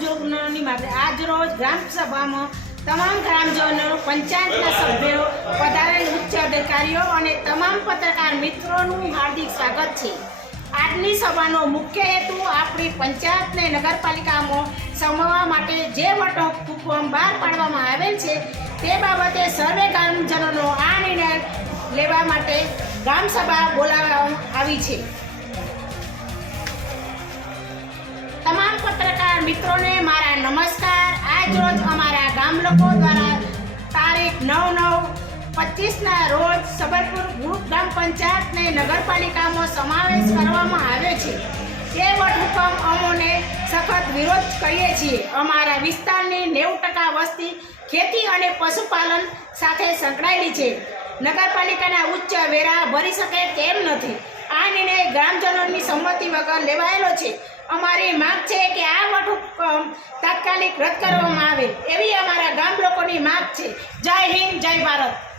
ગ્રામજનોની માટે આજ રોજ ગ્રામસભામાં તમામ ગ્રામજનો, પંચાયતના સભ્યો, પધારેલ ઉચ્ચ અધિકારીઓ અને તમામ પત્રકાર મિત્રોનું હાર્દિક સ્વાગત છે. આજની સભાનો મુખ્ય હેતુ આપણી પંચાયતને નગરપાલિકામાં સમાવવા માટે જે વટહુકમ બહાર પાડવામાં આવેલ છે તે બાબતે સર્વે ગ્રામજનોનો આ નિર્ણય લેવા માટે ગ્રામસભા બોલાવવામાં આવી છે. તમામ પત્રકાર મિત્રોને મારા નમસ્કાર. આજ રોજ અમારા ગામ લોકો દ્વારા તારીખ 9/9/25ના રોજ સબલપુર ગ્રુપ ગ્રામ પંચાયતને નગરપાલિકામાં સમાવેશ કરવામાં આવ્યો છે. તે વટહુકમ અમોને સખત વિરોધ કરીએ છીએ. અમારા વિસ્તારની 90% વસ્તી ખેતી અને પશુપાલન સાથે સંકળાયેલી છે. નગરપાલિકાના ઉચ્ચ વેરા ભરી શકે તેમ નથી. આ નિર્ણય ગ્રામજનોની સંમતિ વગર લેવાયેલો છે. અમારી માંગ છે કે આ વટહુકમ તાત્કાલિક રદ કરવામાં આવે એવી અમારા ગામ લોકોની માંગ છે. જય હિન્દ, જય ભારત.